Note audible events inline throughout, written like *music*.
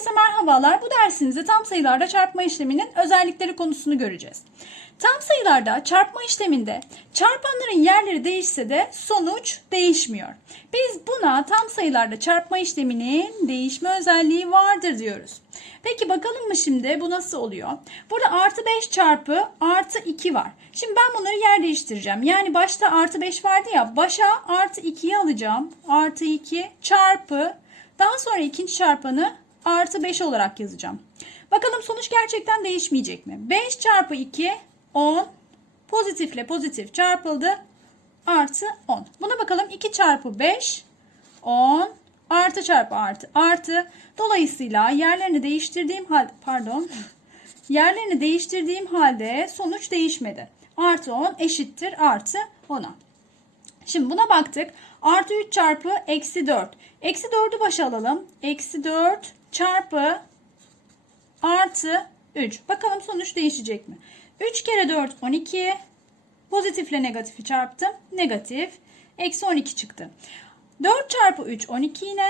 Herkese merhabalar. Bu dersimizde tam sayılarda çarpma işleminin özellikleri konusunu göreceğiz. Tam sayılarda çarpma işleminde çarpanların yerleri değişse de sonuç değişmiyor. Biz buna tam sayılarda çarpma işleminin değişme özelliği vardır diyoruz. Peki bakalım mı şimdi bu nasıl oluyor? Burada artı 5 çarpı artı 2 var. Şimdi ben bunları yer değiştireceğim. Yani başta artı 5 vardı ya başa artı 2'yi alacağım. Artı 2 çarpı daha sonra ikinci çarpanı artı 5 olarak yazacağım. Bakalım sonuç gerçekten değişmeyecek mi? 5 çarpı 2 10 pozitifle pozitif çarpıldı artı 10. Buna bakalım 2 çarpı 5 10 artı çarpı artı artı. Dolayısıyla yerlerini değiştirdiğim halde pardon yerlerini değiştirdiğim halde sonuç değişmedi. Artı 10 eşittir artı 10'a. Şimdi buna baktık. Artı 3 çarpı eksi 4. Eksi 4'ü başa alalım. Eksi 4 çarpı artı 3. Bakalım sonuç değişecek mi? 3 kere 4 12. Pozitifle negatifi çarptım. Negatif. Eksi 12 çıktı. 4 çarpı 3 12 yine.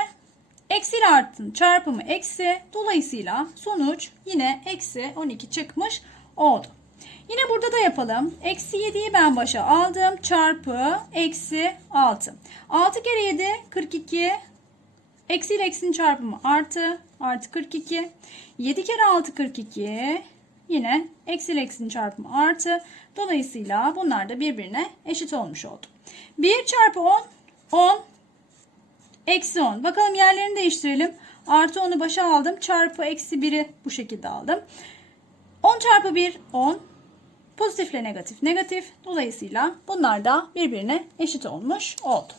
Eksi ile arttın çarpımı eksi. Dolayısıyla sonuç yine eksi 12 çıkmış oldu. Yine burada da yapalım. Eksi 7'yi ben başa aldım. Çarpı eksi 6. 6 kere 7 42. Eksi ile eksinin çarpımı artı. Artı 42. 7 kere 6 42. Yine eksi ile eksinin çarpımı artı. Dolayısıyla bunlar da birbirine eşit olmuş oldu. 1 çarpı 10 10 eksi 10. Bakalım yerlerini değiştirelim. Artı 10'u başa aldım. Çarpı eksi 1'i bu şekilde aldım. 10 çarpı 1 10. Pozitifle negatif negatif. Dolayısıyla bunlar da birbirine eşit olmuş oldu.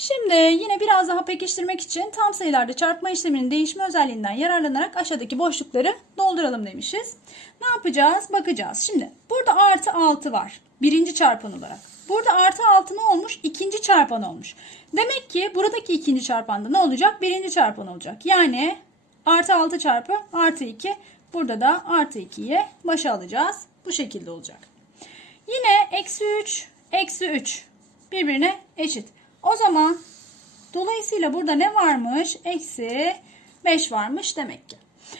Şimdi yine biraz daha pekiştirmek için tam sayılarda çarpma işleminin değişme özelliğinden yararlanarak aşağıdaki boşlukları dolduralım demişiz. Ne yapacağız? Bakacağız. Şimdi burada artı 6 var. Birinci çarpan olarak. Burada artı 6 ne olmuş? İkinci çarpan olmuş. Demek ki buradaki ikinci çarpanda ne olacak? Birinci çarpan olacak. Yani artı 6 çarpı artı 2. Burada da artı 2'yi başa alacağız. Bu şekilde olacak. Yine eksi 3, eksi 3 birbirine eşit. O zaman dolayısıyla burada ne varmış? Eksi 5 varmış demek ki.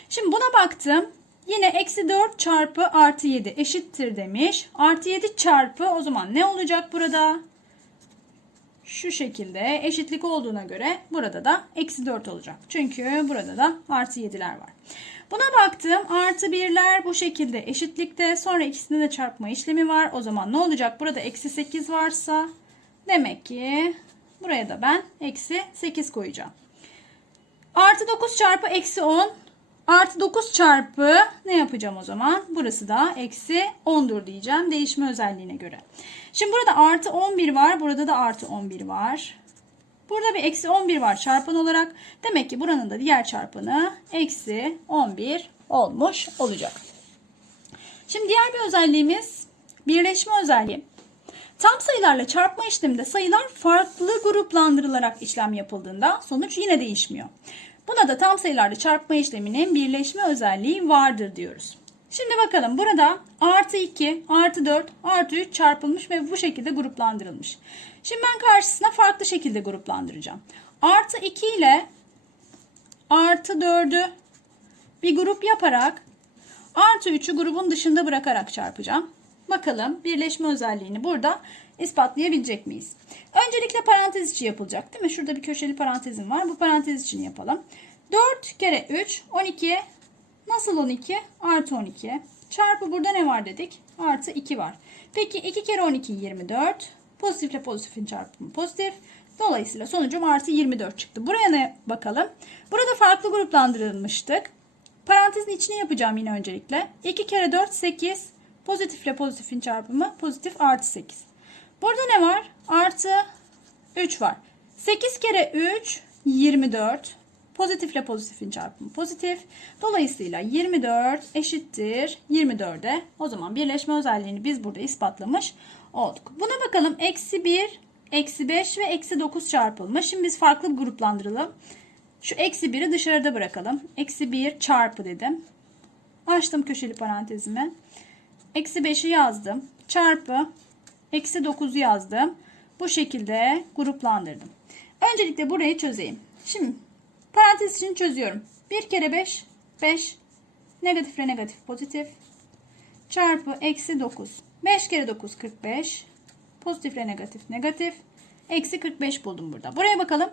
Şimdi buna baktım. Yine eksi 4 çarpı artı 7 eşittir demiş. Artı 7 çarpı o zaman ne olacak burada? Şu şekilde eşitlik olduğuna göre burada da eksi 4 olacak. Çünkü burada da artı 7'ler var. Buna baktım. Artı 1'ler bu şekilde eşitlikte. Sonra ikisinde de çarpma işlemi var. O zaman ne olacak? Burada eksi 8 varsa demek ki buraya da ben eksi 8 koyacağım. Artı 9 çarpı eksi 10 Artı 9 çarpı ne yapacağım o zaman? Burası da eksi 10'dur diyeceğim değişme özelliğine göre. Şimdi burada artı 11 var. Burada da artı 11 var. Burada bir eksi 11 var çarpan olarak. Demek ki buranın da diğer çarpanı eksi 11 olmuş olacak. Şimdi diğer bir özelliğimiz birleşme özelliği. Tam sayılarla çarpma işleminde sayılar farklı gruplandırılarak işlem yapıldığında sonuç yine değişmiyor. Buna da tam sayılarla çarpma işleminin birleşme özelliği vardır diyoruz. Şimdi bakalım burada artı 2, artı 4, artı 3 çarpılmış ve bu şekilde gruplandırılmış. Şimdi ben karşısına farklı şekilde gruplandıracağım. Artı 2 ile artı 4'ü bir grup yaparak artı 3'ü grubun dışında bırakarak çarpacağım. Bakalım birleşme özelliğini burada ispatlayabilecek miyiz? Öncelikle parantez içi yapılacak değil mi? Şurada bir köşeli parantezim var. Bu parantez içini yapalım. 4 kere 3 12 nasıl 12? Artı 12. Çarpı burada ne var dedik? Artı 2 var. Peki 2 kere 12 24. Pozitifle pozitifin çarpımı pozitif. Dolayısıyla sonucum artı 24 çıktı. Buraya ne bakalım? Burada farklı gruplandırılmıştık. Parantezin içini yapacağım yine öncelikle. 2 kere 4 8. Pozitifle pozitifin çarpımı pozitif artı 8. Burada ne var? Artı 3 var. 8 kere 3 24. Pozitifle pozitifin çarpımı pozitif. Dolayısıyla 24 eşittir 24'e. O zaman birleşme özelliğini biz burada ispatlamış olduk. Buna bakalım. Eksi 1, eksi 5 ve eksi 9 çarpılmış. Şimdi biz farklı gruplandıralım. Şu eksi 1'i dışarıda bırakalım. Eksi 1 çarpı dedim. Açtım köşeli parantezimi. Eksi 5'i yazdım. Çarpı eksi 9'u yazdım. Bu şekilde gruplandırdım. Öncelikle burayı çözeyim. Şimdi Parantez için çözüyorum. 1 kere 5, 5. Negatifle negatif pozitif. Çarpı eksi 9. 5 kere 9, 45. Pozitifle negatif, negatif. Eksi 45 buldum burada. Buraya bakalım.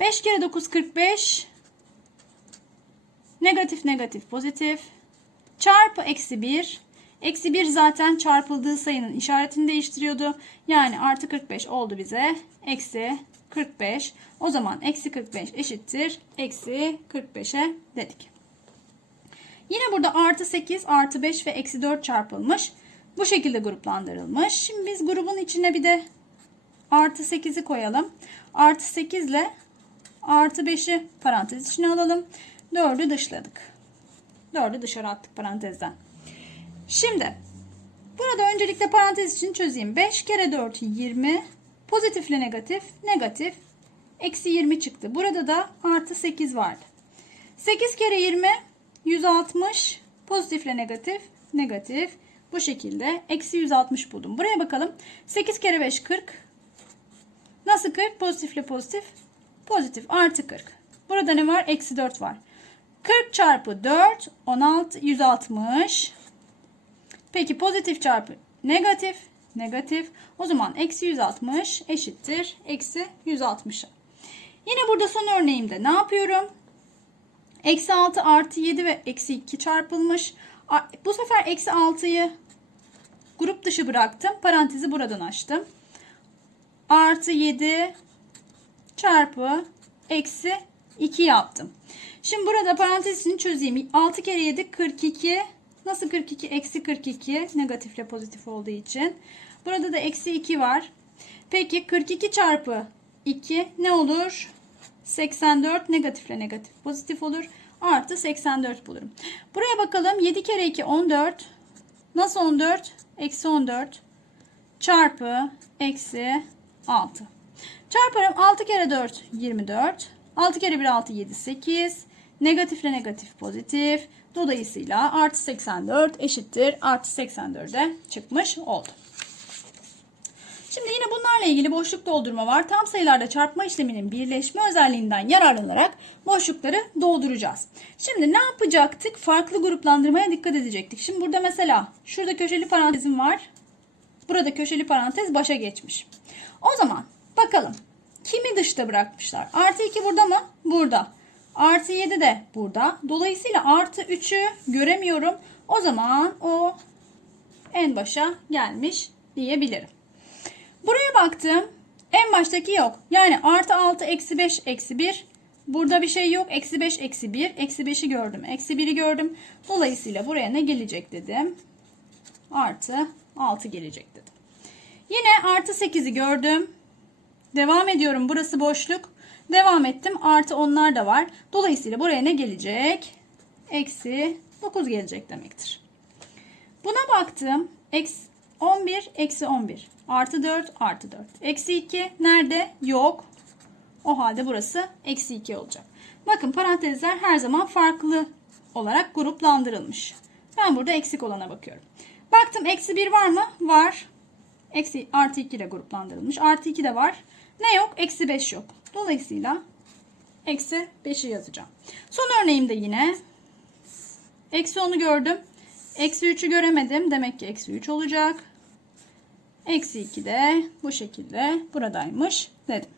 5 kere 9, 45. Negatif, negatif, pozitif. Çarpı eksi 1. Eksi 1 zaten çarpıldığı sayının işaretini değiştiriyordu. Yani artı 45 oldu bize. Eksi 45. O zaman eksi 45 eşittir. Eksi 45'e dedik. Yine burada artı 8, artı 5 ve eksi 4 çarpılmış. Bu şekilde gruplandırılmış. Şimdi biz grubun içine bir de artı 8'i koyalım. Artı 8 ile artı 5'i parantez içine alalım. 4'ü dışladık. 4'ü dışarı attık parantezden. Şimdi burada öncelikle parantez için çözeyim. 5 kere 4 20. Pozitifle negatif. Negatif. Eksi 20 çıktı. Burada da artı 8 vardı. 8 kere 20 160. Pozitifle negatif. Negatif. Bu şekilde eksi 160 buldum. Buraya bakalım. 8 kere 5 40. Nasıl 40? Pozitifle pozitif. Pozitif artı 40. Burada ne var? Eksi 4 var. 40 çarpı 4 16 160. Peki pozitif çarpı negatif negatif. O zaman eksi 160 eşittir. Eksi 160'a. Yine burada son örneğimde ne yapıyorum? Eksi 6 artı 7 ve eksi 2 çarpılmış. Bu sefer eksi 6'yı grup dışı bıraktım. Parantezi buradan açtım. Artı 7 çarpı eksi 2 yaptım. Şimdi burada parantezini çözeyim. 6 kere 7 42. Nasıl 42? Eksi 42. Negatifle pozitif olduğu için. Burada da eksi 2 var. Peki 42 çarpı 2 ne olur? 84 negatifle negatif pozitif olur. Artı 84 bulurum. Buraya bakalım. 7 kere 2 14. Nasıl 14? Eksi 14 çarpı eksi 6. Çarparım 6 kere 4 24. 6 kere 1 6 7 8. Negatifle negatif pozitif. Dolayısıyla artı 84 eşittir. Artı 84'e çıkmış oldu. Şimdi yine bunlarla ilgili boşluk doldurma var. Tam sayılarda çarpma işleminin birleşme özelliğinden yararlanarak boşlukları dolduracağız. Şimdi ne yapacaktık? Farklı gruplandırmaya dikkat edecektik. Şimdi burada mesela şurada köşeli parantezim var. Burada köşeli parantez başa geçmiş. O zaman bakalım kimi dışta bırakmışlar? Artı 2 burada mı? Burada. Artı 7 de burada. Dolayısıyla artı 3'ü göremiyorum. O zaman o en başa gelmiş diyebilirim. Buraya baktım. En baştaki yok. Yani artı 6 eksi 5 eksi 1. Burada bir şey yok. Eksi 5 eksi 1. Eksi 5'i gördüm. Eksi 1'i gördüm. Dolayısıyla buraya ne gelecek dedim. Artı 6 gelecek dedim. Yine artı 8'i gördüm. Devam ediyorum. Burası boşluk. Devam ettim. Artı onlar da var. Dolayısıyla buraya ne gelecek? Eksi 9 gelecek demektir. Buna baktım. Eksi 11 eksi 11. Artı 4 artı 4. Eksi 2 nerede? Yok. O halde burası eksi 2 olacak. Bakın parantezler her zaman farklı olarak gruplandırılmış. Ben burada eksik olana bakıyorum. Baktım eksi 1 var mı? Var. Eksi artı 2 ile gruplandırılmış. Artı 2 de var. Ne yok? Eksi 5 yok. Dolayısıyla eksi 5'i yazacağım. Son örneğimde yine eksi 10'u gördüm. Eksi 3'ü göremedim. Demek ki eksi 3 olacak. Eksi 2 de bu şekilde buradaymış dedim.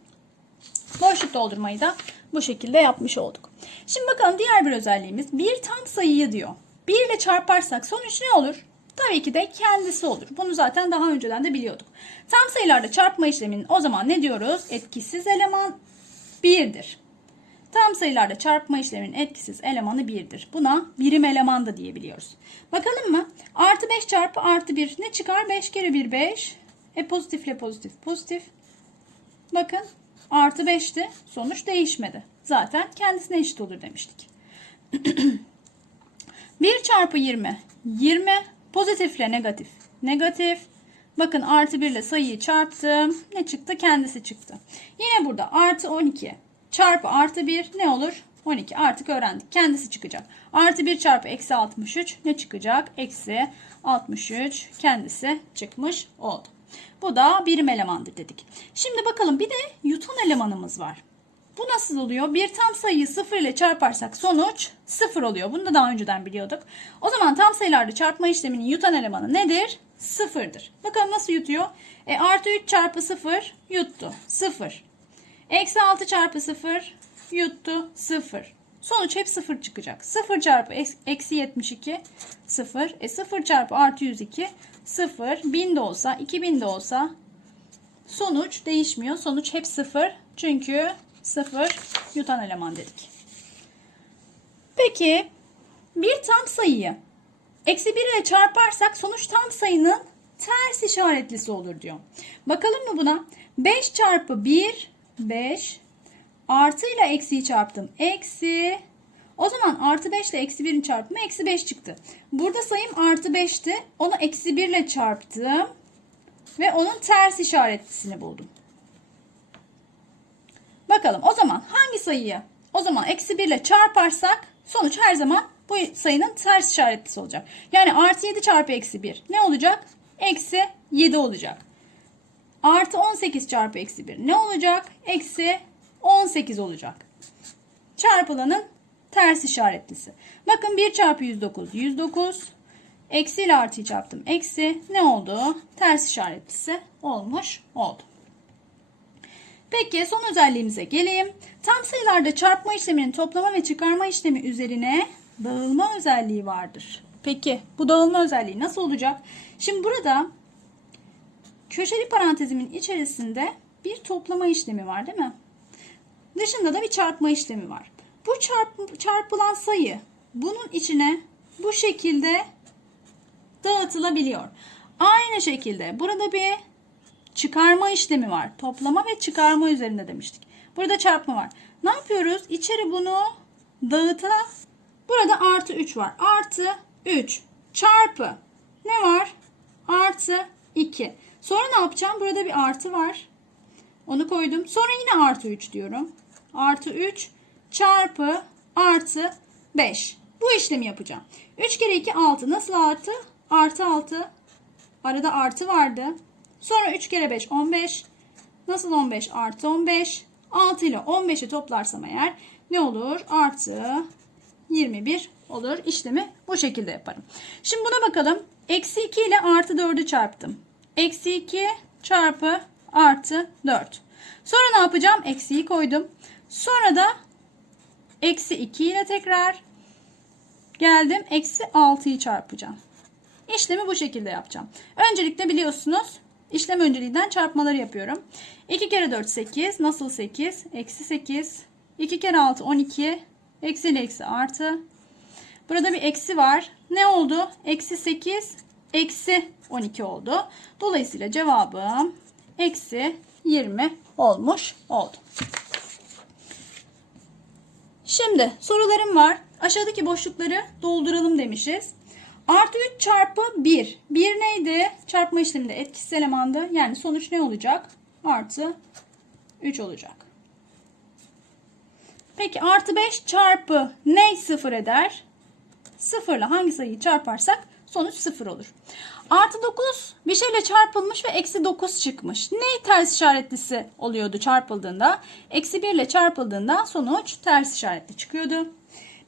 Boşluk doldurmayı da bu şekilde yapmış olduk. Şimdi bakalım diğer bir özelliğimiz bir tam sayıyı diyor. 1 ile çarparsak sonuç ne olur? Tabii ki de kendisi olur. Bunu zaten daha önceden de biliyorduk. Tam sayılarda çarpma işleminin o zaman ne diyoruz? Etkisiz eleman 1'dir. Tam sayılarda çarpma işleminin etkisiz elemanı 1'dir. Buna birim eleman da diyebiliyoruz. Bakalım mı? Artı 5 çarpı artı 1 ne çıkar? 5 kere 1 5. E pozitifle pozitif pozitif. Bakın artı 5'ti. Sonuç değişmedi. Zaten kendisine eşit olur demiştik. *clears throat* 1 çarpı 20. 20 pozitifle negatif. Negatif. Bakın artı 1 ile sayıyı çarptım. Ne çıktı? Kendisi çıktı. Yine burada artı 12 çarpı artı 1 ne olur? 12 artık öğrendik. Kendisi çıkacak. Artı 1 çarpı eksi 63 ne çıkacak? Eksi 63 kendisi çıkmış oldu. Bu da birim elemandır dedik. Şimdi bakalım bir de yutan elemanımız var. Bu nasıl oluyor? Bir tam sayıyı 0 ile çarparsak sonuç 0 oluyor. Bunu da daha önceden biliyorduk. O zaman tam sayılarda çarpma işleminin yutan elemanı nedir? 0'dır. Bakalım nasıl yutuyor? E, artı 3 çarpı 0 yuttu. 0. Eksi 6 çarpı 0 yuttu. 0. Sonuç hep 0 çıkacak. 0 çarpı eks- eksi 72 0. E 0 çarpı artı 102 0. 1000 de olsa 2000 de olsa sonuç değişmiyor. Sonuç hep 0. Çünkü 0 yutan eleman dedik. Peki bir tam sayıyı eksi 1 ile çarparsak sonuç tam sayının ters işaretlisi olur diyor. Bakalım mı buna? 5 çarpı 1 5 Artı ile eksiyi çarptım. Eksi. O zaman artı 5 ile eksi 1'in çarpımı eksi 5 çıktı. Burada sayım artı 5'ti. Onu eksi 1 ile çarptım. Ve onun ters işaretlisini buldum. Bakalım o zaman hangi sayıyı o zaman eksi 1 ile çarparsak sonuç her zaman bu sayının ters işaretlisi olacak. Yani artı 7 çarpı eksi 1 ne olacak? Eksi 7 olacak. Artı 18 çarpı eksi 1 ne olacak? Eksi 18 olacak. Çarpılanın ters işaretlisi. Bakın 1 çarpı 109 109. Eksi ile artıyı çarptım. Eksi ne oldu? Ters işaretlisi olmuş oldu. Peki son özelliğimize geleyim. Tam sayılarda çarpma işleminin toplama ve çıkarma işlemi üzerine dağılma özelliği vardır. Peki bu dağılma özelliği nasıl olacak? Şimdi burada köşeli parantezimin içerisinde bir toplama işlemi var değil mi? Dışında da bir çarpma işlemi var. Bu çarp, çarpılan sayı bunun içine bu şekilde dağıtılabiliyor. Aynı şekilde burada bir çıkarma işlemi var. Toplama ve çıkarma üzerinde demiştik. Burada çarpma var. Ne yapıyoruz? İçeri bunu dağıta burada artı 3 var. Artı 3 çarpı ne var? Artı 2. Sonra ne yapacağım? Burada bir artı var. Onu koydum. Sonra yine artı 3 diyorum. Artı 3 çarpı artı 5. Bu işlemi yapacağım. 3 kere 2 6. Nasıl artı? Artı 6. Arada artı vardı. Sonra 3 kere 5 15. Nasıl 15? Artı 15. 6 ile 15'i toplarsam eğer ne olur? Artı 21 olur. İşlemi bu şekilde yaparım. Şimdi buna bakalım. Eksi 2 ile artı 4'ü çarptım. Eksi 2 çarpı artı 4. Sonra ne yapacağım? Eksiyi koydum. Sonra da eksi 2 ile tekrar geldim. Eksi 6'yı çarpacağım. İşlemi bu şekilde yapacağım. Öncelikle biliyorsunuz işlem önceliğinden çarpmaları yapıyorum. 2 kere 4 8. Nasıl 8? Eksi 8. 2 kere 6 12. Eksi ile eksi artı. Burada bir eksi var. Ne oldu? Eksi 8 eksi 12 oldu. Dolayısıyla cevabım eksi 20 olmuş oldu. Şimdi sorularım var. Aşağıdaki boşlukları dolduralım demişiz. Artı 3 çarpı 1. 1 neydi? Çarpma işleminde etkisiz elemandı. Yani sonuç ne olacak? Artı 3 olacak. Peki artı 5 çarpı ne 0 eder? 0 ile hangi sayıyı çarparsak sonuç 0 olur. Artı 9 bir şeyle çarpılmış ve eksi 9 çıkmış. Ne ters işaretlisi oluyordu çarpıldığında? Eksi 1 ile çarpıldığında sonuç ters işaretli çıkıyordu.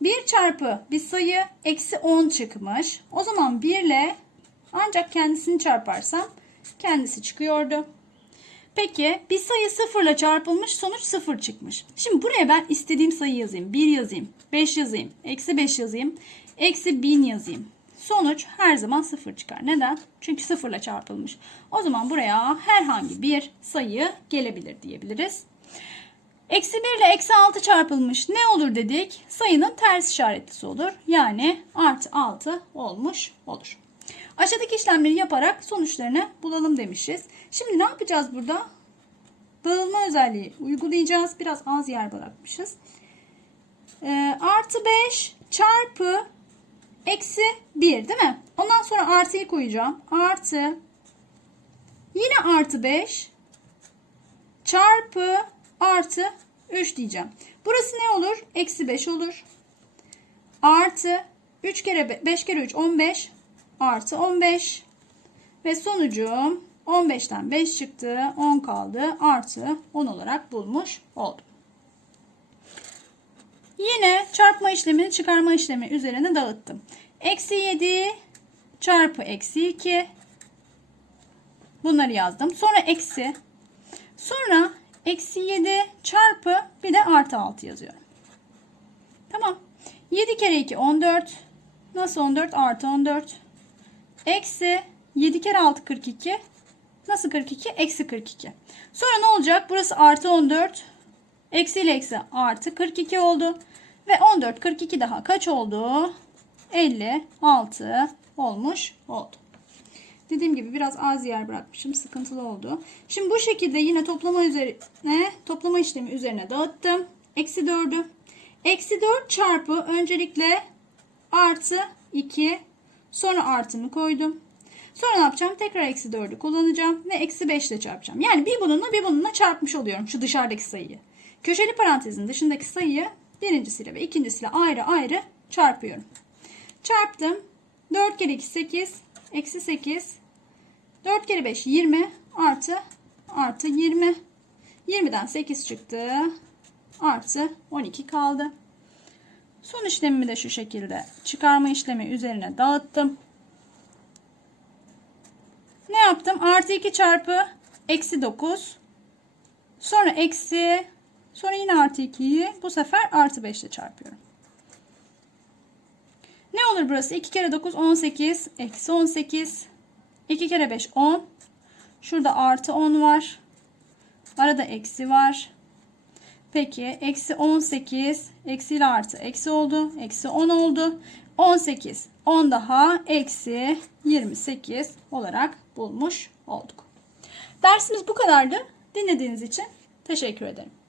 1 çarpı bir sayı eksi 10 çıkmış. O zaman 1 ile ancak kendisini çarparsam kendisi çıkıyordu. Peki bir sayı 0 ile çarpılmış sonuç 0 çıkmış. Şimdi buraya ben istediğim sayı yazayım. 1 yazayım, 5 yazayım, eksi 5 yazayım, eksi 1000 yazayım. Sonuç her zaman 0 çıkar. Neden? Çünkü 0 ile çarpılmış. O zaman buraya herhangi bir sayı gelebilir diyebiliriz. Eksi 1 ile eksi 6 çarpılmış ne olur dedik? Sayının ters işaretlisi olur. Yani artı 6 olmuş olur. Aşağıdaki işlemleri yaparak sonuçlarını bulalım demişiz. Şimdi ne yapacağız burada? Dağılma özelliği uygulayacağız. Biraz az yer bırakmışız. Ee, artı 5 çarpı eksi 1 değil mi? Ondan sonra artıyı koyacağım. Artı yine artı 5 çarpı artı 3 diyeceğim. Burası ne olur? Eksi 5 olur. Artı 3 kere 5 kere 3 15 artı 15 ve sonucum 15'ten 5 çıktı 10 kaldı artı 10 olarak bulmuş oldum. Yine çarpma işlemini çıkarma işlemi üzerine dağıttım. Eksi 7 çarpı eksi 2. Bunları yazdım. Sonra eksi. Sonra eksi 7 çarpı bir de artı 6 yazıyorum. Tamam. 7 kere 2 14. Nasıl 14? Artı 14. Eksi 7 kere 6 42. Nasıl 42? Eksi 42. Sonra ne olacak? Burası artı 14. Eksi ile eksi artı 42 oldu. Ve 14 42 daha kaç oldu? 56 olmuş oldu. Dediğim gibi biraz az yer bırakmışım. Sıkıntılı oldu. Şimdi bu şekilde yine toplama üzerine toplama işlemi üzerine dağıttım. Eksi 4'ü. Eksi 4 çarpı öncelikle artı 2 sonra artımı koydum. Sonra ne yapacağım? Tekrar eksi 4'ü kullanacağım ve eksi 5 ile çarpacağım. Yani bir bununla bir bununla çarpmış oluyorum şu dışarıdaki sayıyı. Köşeli parantezin dışındaki sayıyı birincisiyle ve ikincisiyle ayrı ayrı çarpıyorum. Çarptım. 4 kere 2 8 eksi 8 4 kere 5 20 artı artı 20 20'den 8 çıktı artı 12 kaldı. Son işlemimi de şu şekilde çıkarma işlemi üzerine dağıttım. Ne yaptım? Artı 2 çarpı eksi 9. Sonra eksi. Sonra yine artı 2'yi bu sefer artı 5 ile çarpıyorum. Ne olur burası? 2 kere 9 18. Eksi 18. 2 kere 5 10. Şurada artı 10 var. Arada eksi var. Peki eksi 18 eksi ile artı eksi oldu. Eksi 10 oldu. 18 10 daha eksi 28 olarak bulmuş olduk. Dersimiz bu kadardı. Dinlediğiniz için teşekkür ederim.